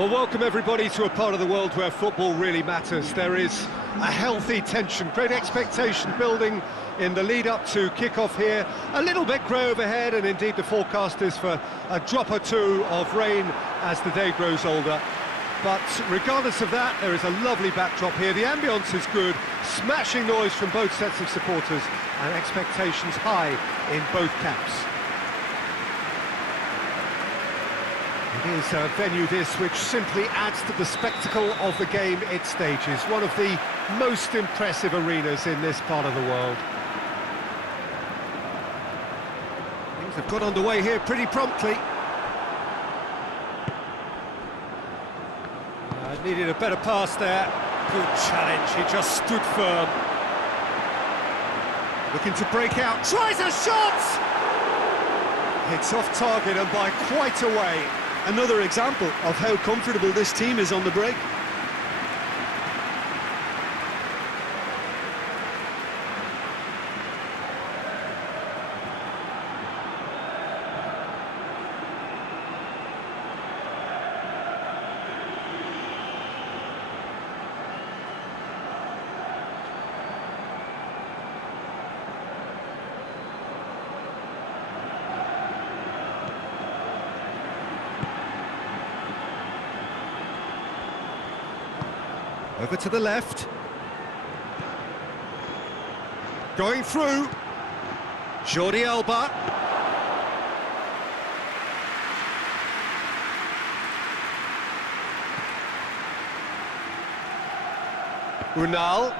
Well, welcome everybody to a part of the world where football really matters. There is a healthy tension, great expectation building in the lead-up to kick-off here. A little bit grey overhead, and indeed the forecast is for a drop or two of rain as the day grows older. But regardless of that, there is a lovely backdrop here. The ambience is good, smashing noise from both sets of supporters, and expectations high in both camps. It is a venue this which simply adds to the spectacle of the game it stages. One of the most impressive arenas in this part of the world. Things have got underway here pretty promptly. Needed a better pass there. Good challenge, he just stood firm. Looking to break out, tries a shot! It's off target and by quite a way. Another example of how comfortable this team is on the break. Over to the left. Going through. Jordi Alba. Unal.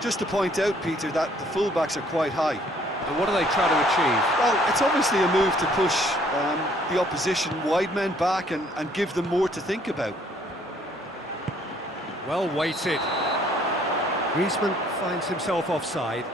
Just to point out, Peter, that the fullbacks are quite high. And what are they trying to achieve? Well, it's obviously a move to push the opposition wide men back and give them more to think about. Well weighted. Griezmann finds himself offside.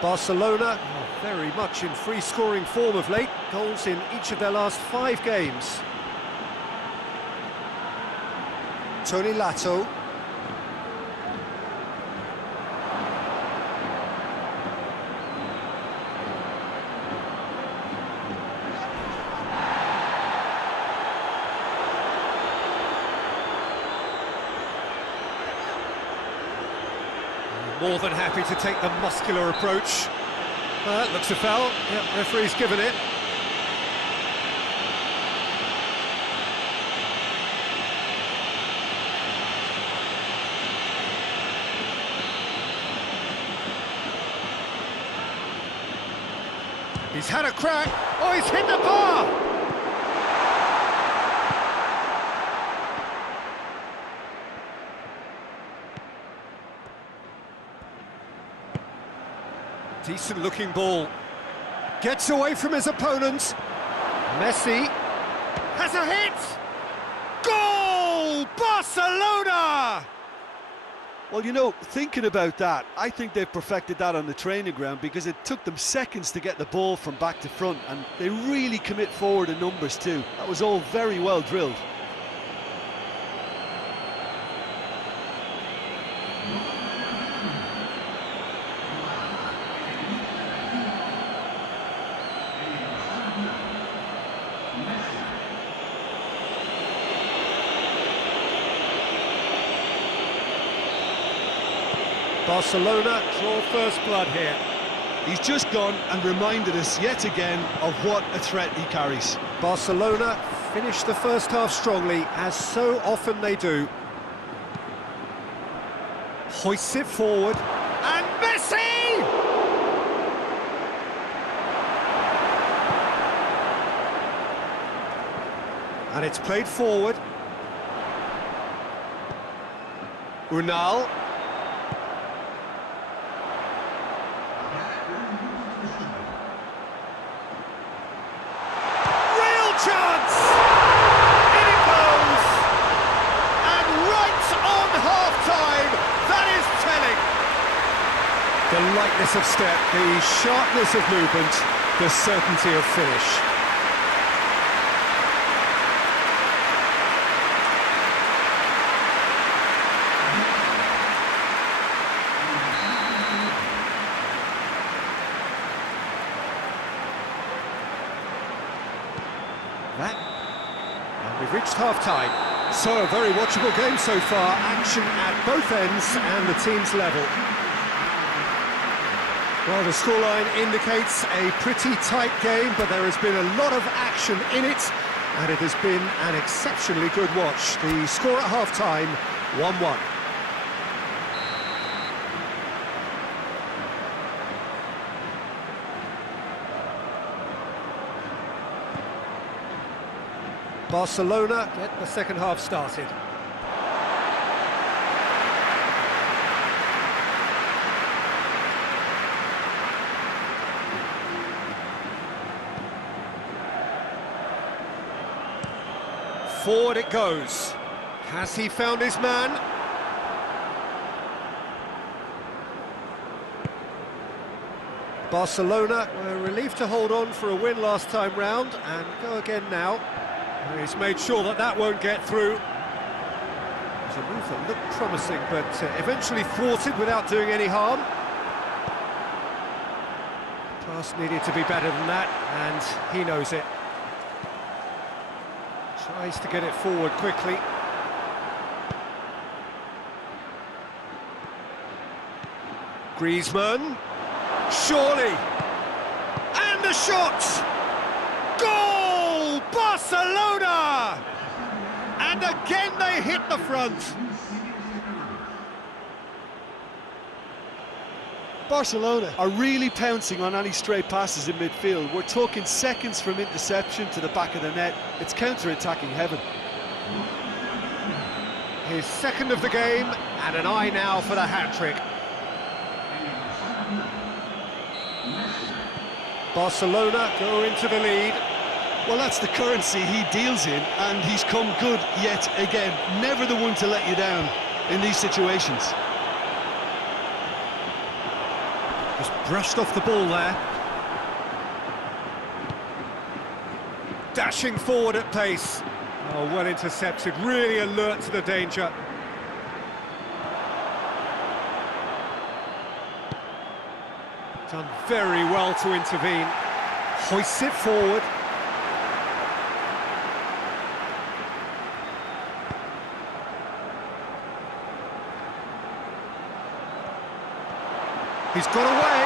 Barcelona very much in free-scoring form of late. Goals in each of their last 5 games. Tony Lato. More than happy to take the muscular approach. That looks a foul. Yep, referee's given it. He's had a crack. Oh, he's hit the bar! Decent looking ball. Gets away from his opponent. Messi has a hit! Goal! Barcelona! Well, you know, thinking about that, I think they've perfected that on the training ground because it took them seconds to get the ball from back to front, and they really commit forward in numbers too. That was all very well drilled. Barcelona draw first blood here. He's just gone and reminded us yet again of what a threat he carries. Barcelona finished the first half strongly, as so often they do. Hoists it forward, and Messi! And it's played forward. Unal. Chance! In it goes! And right on half-time, that is telling. The lightness lightness of step, the sharpness of movement, the certainty of finish. And we've reached half-time. So a very watchable game so far, action at both ends and the team's level. Well, the scoreline indicates a pretty tight game, but there has been a lot of action in it, and it has been an exceptionally good watch. The score at half-time, 1-1. Barcelona get the second half started. Forward it goes. Has he found his man? Barcelona were relieved to hold on for a win last time round and go again now. He's made sure that that won't get through. It was a move that looked promising, but eventually thwarted without doing any harm. Pass needed to be better than that, and he knows it. Tries to get it forward quickly. Griezmann. Surely. And the shot! Goal! Barcelona! And again they hit the front. Barcelona are really pouncing on any stray passes in midfield. We're talking seconds from interception to the back of the net. It's counter-attacking heaven. His second of the game, and an eye now for the hat-trick. Barcelona go into the lead. Well, that's the currency he deals in, and he's come good yet again. Never the one to let you down in these situations. Just brushed off the ball there. Dashing forward at pace. Oh, well intercepted, really alert to the danger. Done very well to intervene. Hoists it forward. He's got away.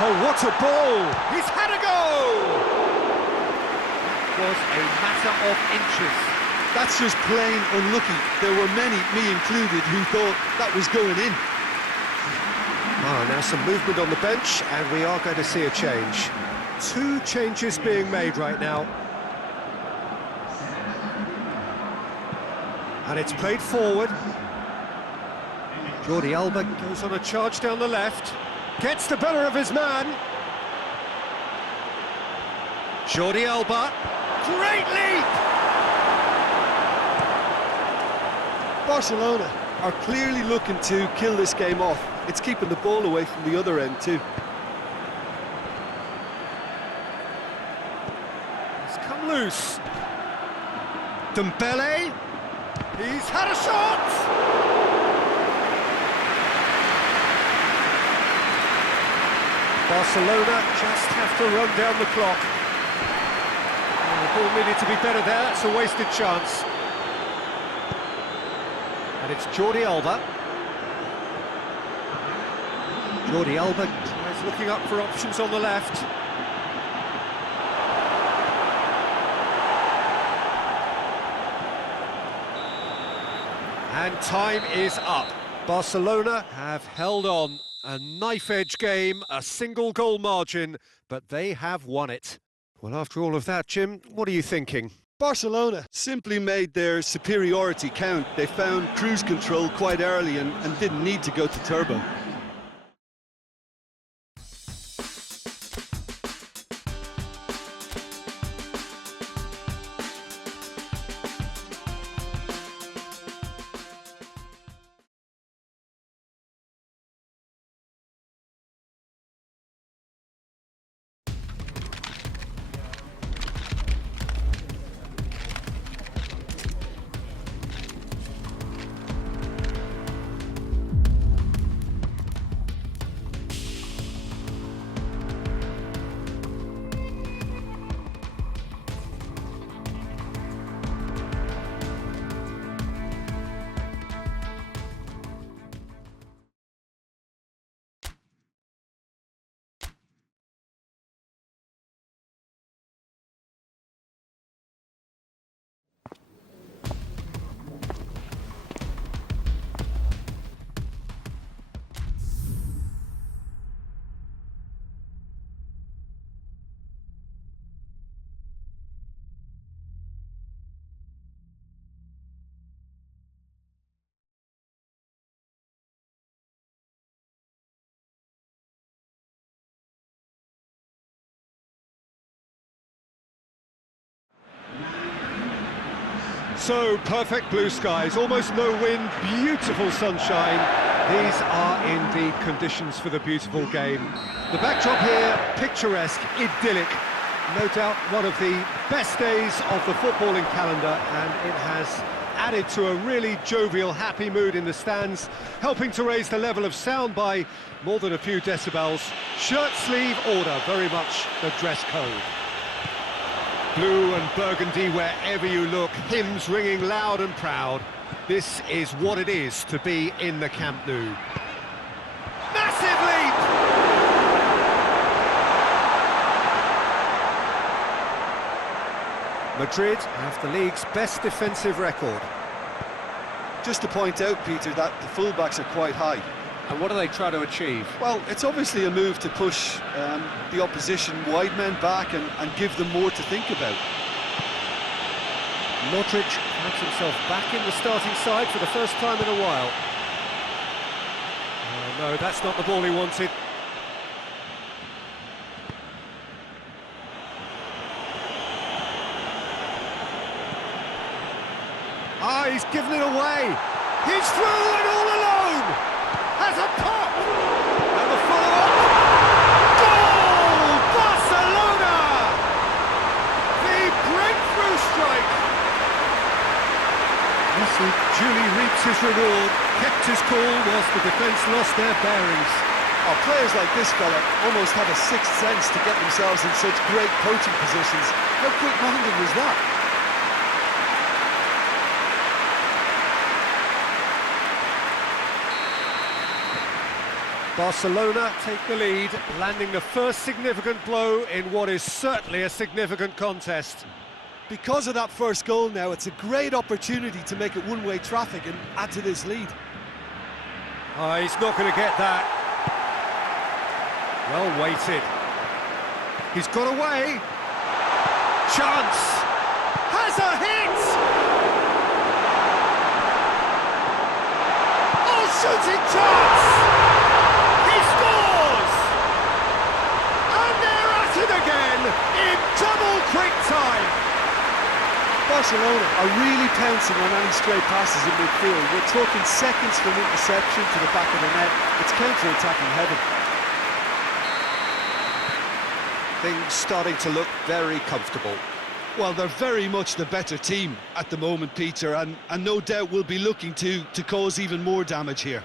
Oh, what a ball! He's had a go! That was a matter of inches. That's just plain unlucky. There were many, me included, who thought that was going in. Oh, now some movement on the bench, and we are going to see a change. Two changes being made right now. And it's played forward. Jordi Alba goes on a charge down the left. Gets the better of his man. Jordi Alba. Great leap! Barcelona are clearly looking to kill this game off. It's keeping the ball away from the other end too. He's come loose. Dembele. He's had a shot! Barcelona just have to run down the clock. Oh, the ball needed to be better there, that's a wasted chance. And it's Jordi Alba. Jordi Alba tries looking up for options on the left. And time is up. Barcelona have held on. A knife-edge game, a single goal margin, but they have won it. Well, after all of that, Jim, what are you thinking? Barcelona simply made their superiority count. They found cruise control quite early and didn't need to go to turbo. So, perfect blue skies, almost no wind, beautiful sunshine. These are indeed conditions for the beautiful game. The backdrop here, picturesque, idyllic. No doubt one of the best days of the footballing calendar, and it has added to a really jovial, happy mood in the stands, helping to raise the level of sound by more than a few decibels. Shirt sleeve order, very much the dress code. Blue and burgundy wherever you look, hymns ringing loud and proud. This is what it is to be in the Camp Nou. Massive leap! Madrid have the league's best defensive record. Just to point out, Peter, that the fullbacks are quite high. And what do they try to achieve? Well, it's obviously a move to push the opposition wide men back and give them more to think about. Modric finds himself back in the starting side for the first time in a while. Oh, no, that's not the ball he wanted. Ah, he's given it away. He's through and all alone. Has a pop! And the follow-up! Goal! Barcelona! The breakthrough strike! Messi duly reaps his reward, kept his cool whilst the defence lost their bearings. Oh, players like this fella almost have a sixth sense to get themselves in such great coaching positions. How quick-minded was that? Barcelona take the lead, landing the first significant blow in what is certainly a significant contest. Because of that first goal now, it's a great opportunity to make it one-way traffic and add to this lead. Oh, he's not going to get that. Well weighted. He's got away. Chance. Has a hit! Oh, shooting chance! Again in double quick time. Barcelona are really pouncing on any stray passes in midfield. We're talking seconds from interception to the back of the net. It's counter-attacking heaven. Things starting to look very comfortable. Well, they're very much the better team at the moment, Peter, and no doubt will be looking to cause even more damage here.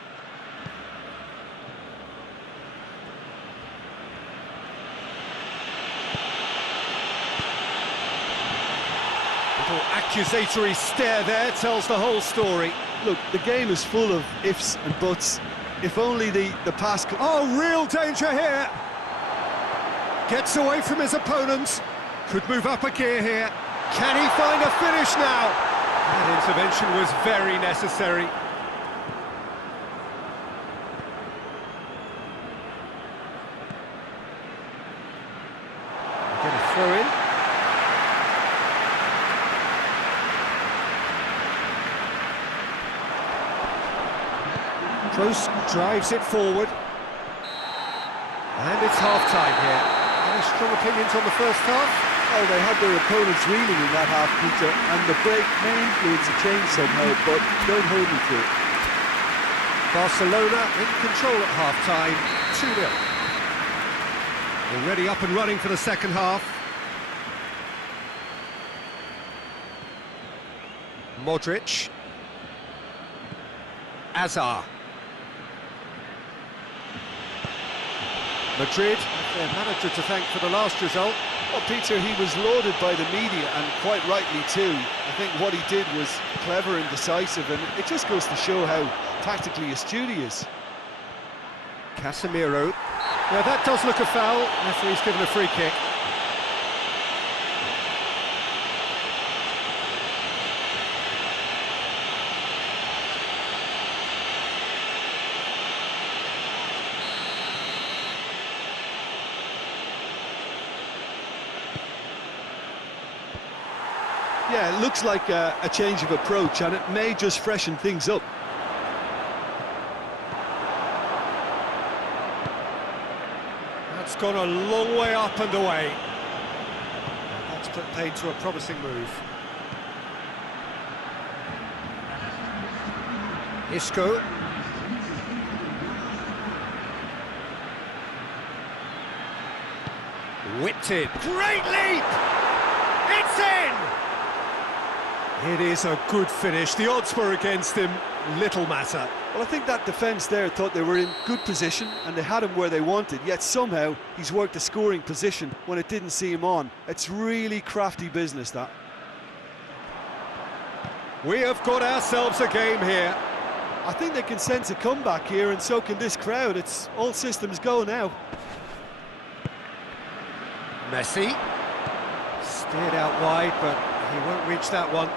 Accusatory stare there tells the whole story. Look, the game is full of ifs and buts. If only the pass... Oh, real danger here! Gets away from his opponent. Could move up a gear here. Can he find a finish now? That intervention was very necessary. Get a throw in. Close drives it forward. And it's half-time here. Any strong opinions on the first half? Oh, they had their opponents reeling in that half, Peter, and the break may influence a change somehow, but don't hold me to it. Barcelona in control at half-time, 2-0. Already up and running for the second half. Modric. Azar. Madrid, their manager to thank for the last result. Well, Peter, he was lauded by the media, and quite rightly too. I think what he did was clever and decisive, and it just goes to show how tactically astute he is. Casemiro. Yeah, that does look a foul. Referee's given a free kick. Yeah, it looks like a change of approach, and it may just freshen things up. That's gone a long way up and away. That's put paid to a promising move. Isco. Whipped it. Great leap! It's in! It is a good finish. The odds were against him. Little matter. Well, I think that defence there thought they were in good position and they had him where they wanted, yet somehow he's worked a scoring position when it didn't see him on. It's really crafty business, that. We have got ourselves a game here. I think they can sense a comeback here, and so can this crowd. It's all systems go now. Messi. Steered out wide, but he won't reach that one.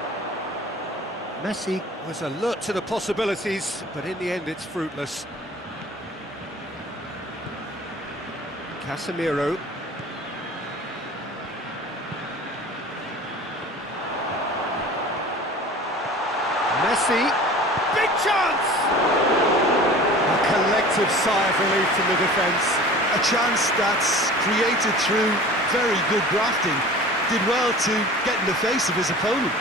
Messi was alert to the possibilities, but in the end it's fruitless. Casemiro. Messi. Big chance! A collective sigh of relief from the defence. A chance that's created through very good grafting. Did well to get in the face of his opponent.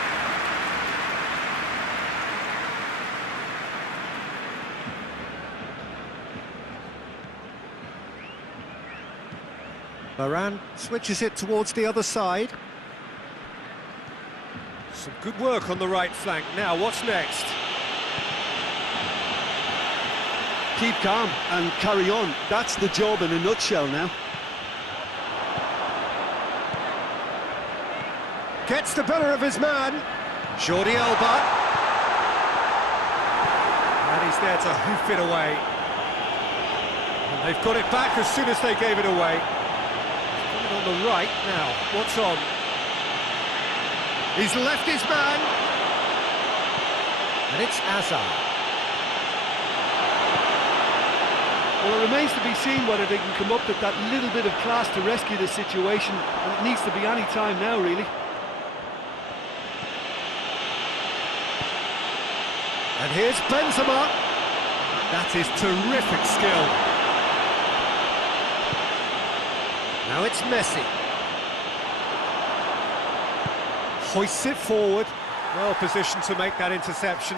Varane switches it towards the other side. Some good work on the right flank. Now, what's next? Keep calm and carry on. That's the job in a nutshell now. Gets the better of his man. Jordi Alba. And he's there to hoof it away. And they've got it back as soon as they gave it away. On the right now, what's on? He's left his man, and it's Hazard. Well, it remains to be seen whether they can come up with that little bit of class to rescue the situation, and it needs to be any time now, really. And here's Benzema. That is terrific skill. Now it's Messi. Hoists it forward. Well positioned to make that interception.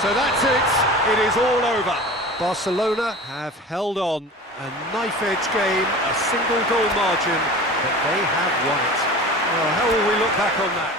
So that's it. It is all over. Barcelona have held on. A knife-edge game, a single goal margin, but they have won it. Well, how will we look back on that?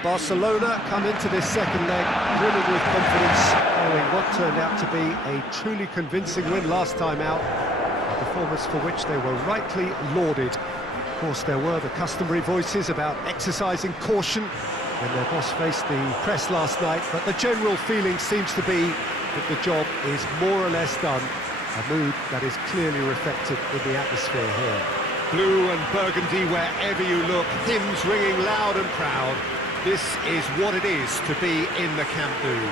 Barcelona come into this second leg brimming with confidence, following what turned out to be a truly convincing win last time out, a performance for which they were rightly lauded. Of course, there were the customary voices about exercising caution when their boss faced the press last night, but the general feeling seems to be that the job is more or less done, a mood that is clearly reflected in the atmosphere here. Blue and burgundy wherever you look, hymns ringing loud and proud. This is what it is to be in the Camp Nou.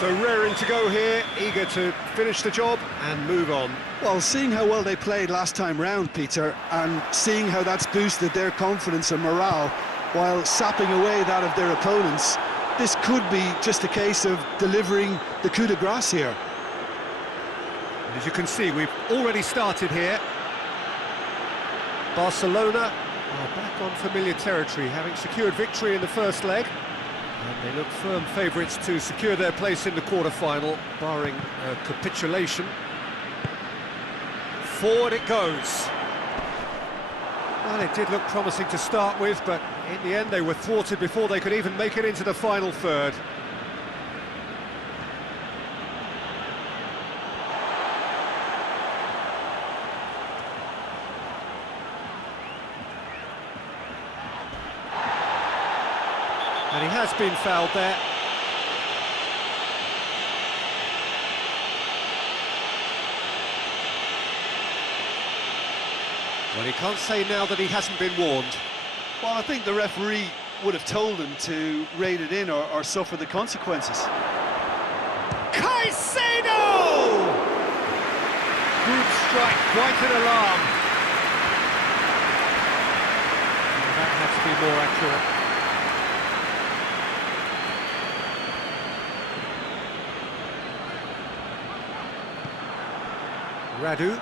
So raring to go here, eager to finish the job and move on. Well, seeing how well they played last time round, Peter, and seeing how that's boosted their confidence and morale while sapping away that of their opponents, this could be just a case of delivering the coup de grace here. And as you can see, we've already started here. Barcelona are back on familiar territory, having secured victory in the first leg. And they look firm favourites to secure their place in the quarter-final, barring a capitulation. Forward it goes. Well, it did look promising to start with, but in the end they were thwarted before they could even make it into the final third. And he has been fouled there. Well, he can't say now that he hasn't been warned. Well, I think the referee would have told him to rein it in or suffer the consequences. Caicedo! Good strike, quite an alarm. Well, that had to be more accurate. Radu.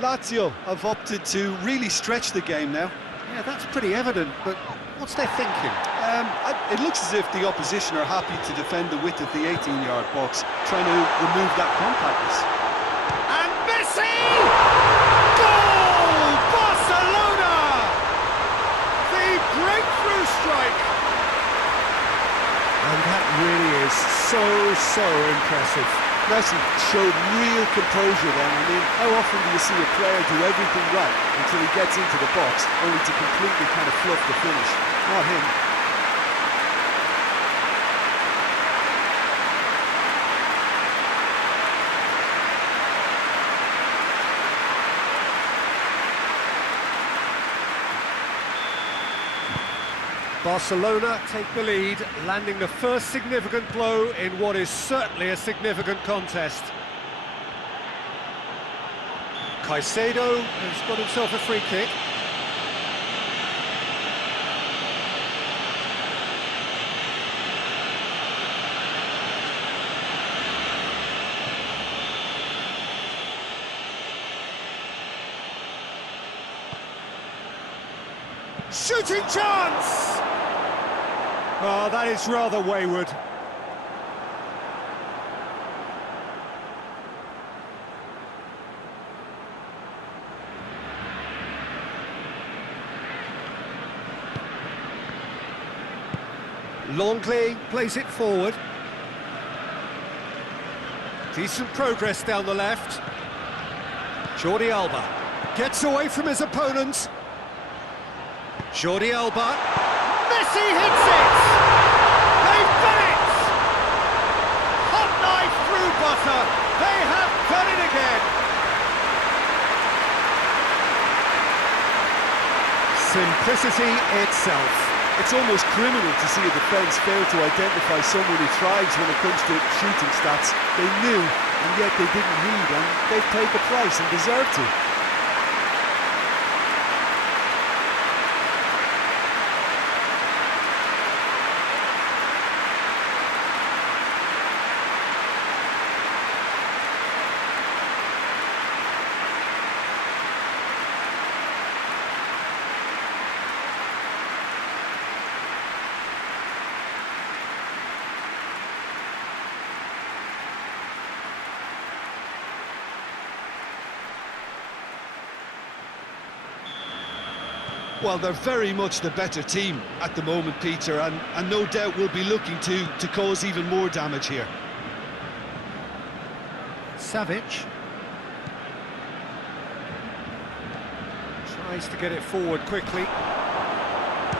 Lazio have opted to really stretch the game now. Yeah, that's pretty evident, but what's their thinking? It looks as if the opposition are happy to defend the width of the 18-yard box, trying to remove that compactness. And Messi! Goal! Barcelona! The breakthrough strike! And that really is so impressive. Messi showed real composure then. I mean, how often do you see a player do everything right until he gets into the box, only to completely kind of fluff the finish? Not him. Barcelona take the lead, landing the first significant blow in what is certainly a significant contest. Caicedo has got himself a free kick. Shooting chance! Oh, that is rather wayward. Longley plays it forward. Decent progress down the left. Jordi Alba gets away from his opponent. Jordi Alba. Messi hits it! They've done it! Hot knife through butter. They have done it again. Simplicity itself. It's almost criminal to see a defence fail to identify someone who thrives when it comes to shooting stats. They knew, and yet they didn't heed, and they've paid the price and deserve to. Well, they're very much the better team at the moment, Peter, and no doubt will be looking to cause even more damage here. Savic tries to get it forward quickly.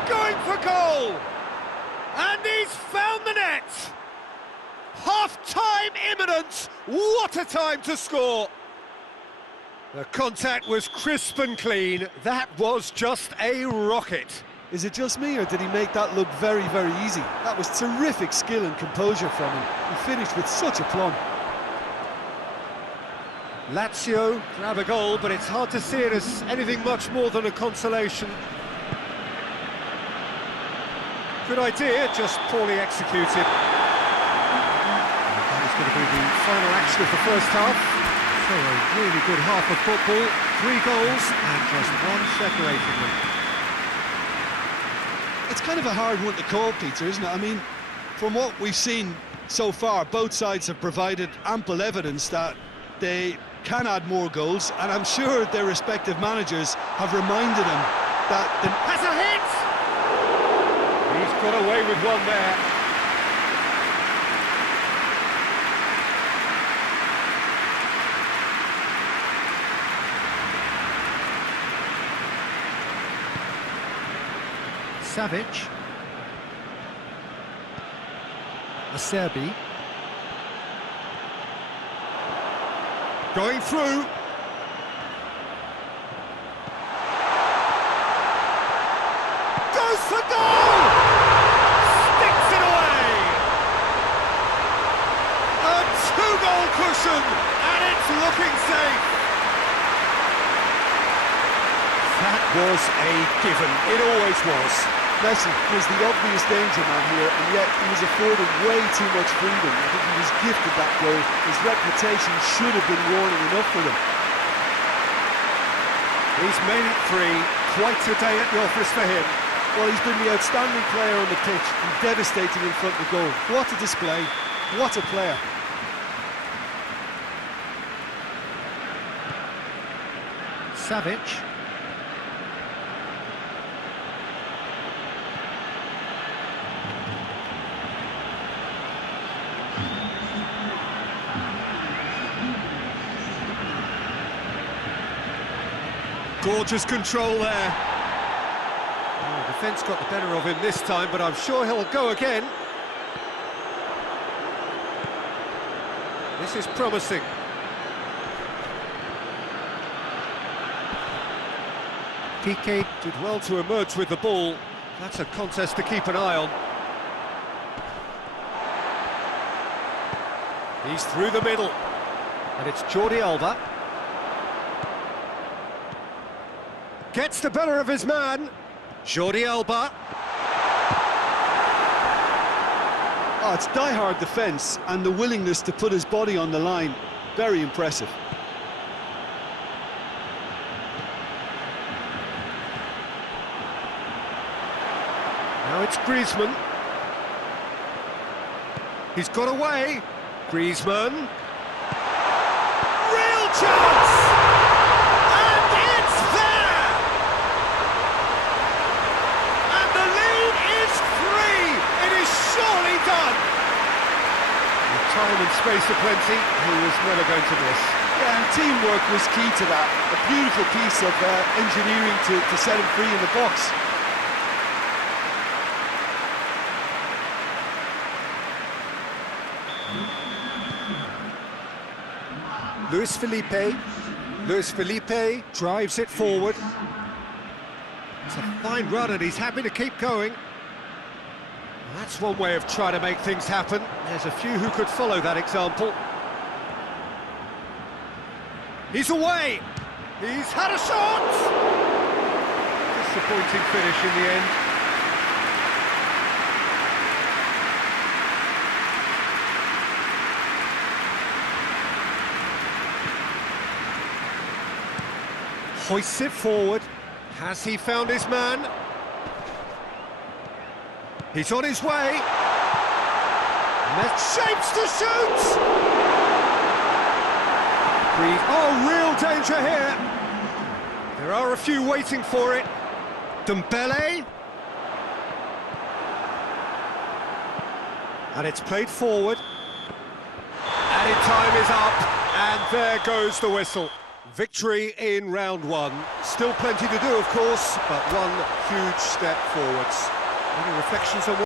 Going for goal! And he's found the net! Half-time imminent! What a time to score! The contact was crisp and clean. That was just a rocket. Is it just me, or did he make that look very, very easy? That was terrific skill and composure from him. He finished with such aplomb. Lazio grab a goal, but it's hard to see it as anything much more than a consolation. Good idea, just poorly executed. That is going to be the final action of the first half. So a really good half of football, 3 goals and just 1 separating them. It's kind of a hard one to call, Peter, isn't it? I mean, from what we've seen so far, both sides have provided ample evidence that they can add more goals, and I'm sure their respective managers have reminded them that... Has a hit! He's got away with one there. Savic. Acerbi. Going through. Goes for goal! Sticks it away! A 2-goal cushion, and it's looking safe. That was a given. It always was. Messi was the obvious danger man here, and yet he was afforded way too much freedom. I think he was gifted that goal. His reputation should have been warning enough for them. He's made it 3. Quite a day at the office for him. Well, he's been the outstanding player on the pitch and devastating in front of goal. What a display. What a player. Savic. Gorgeous control there. Oh, the defence got the better of him this time, but I'm sure he'll go again. This is promising. Piqué did well to emerge with the ball. That's a contest to keep an eye on. He's through the middle. And it's Jordi Alba. Gets the better of his man. Jordi Alba. Oh, it's die-hard defence and the willingness to put his body on the line. Very impressive. Now it's Griezmann. He's got away. Griezmann. Real chance! And it's there! And the lead is 3! It is surely done! With time and space aplenty, he was never going to miss. Yeah, and teamwork was key to that. A beautiful piece of engineering to set him free in the box. Luis Felipe drives it forward. It's a fine run and he's happy to keep going. That's one way of trying to make things happen. There's a few who could follow that example. He's away! He's had a shot! Disappointing finish in the end. Hoists it forward. Has he found his man? He's on his way. Met shapes to shoot! Oh, real danger here. There are a few waiting for it. Dembele. And it's played forward. Added time is up, and there goes the whistle. Victory in round 1. Still plenty to do, of course, but one huge step forwards. Any reflections on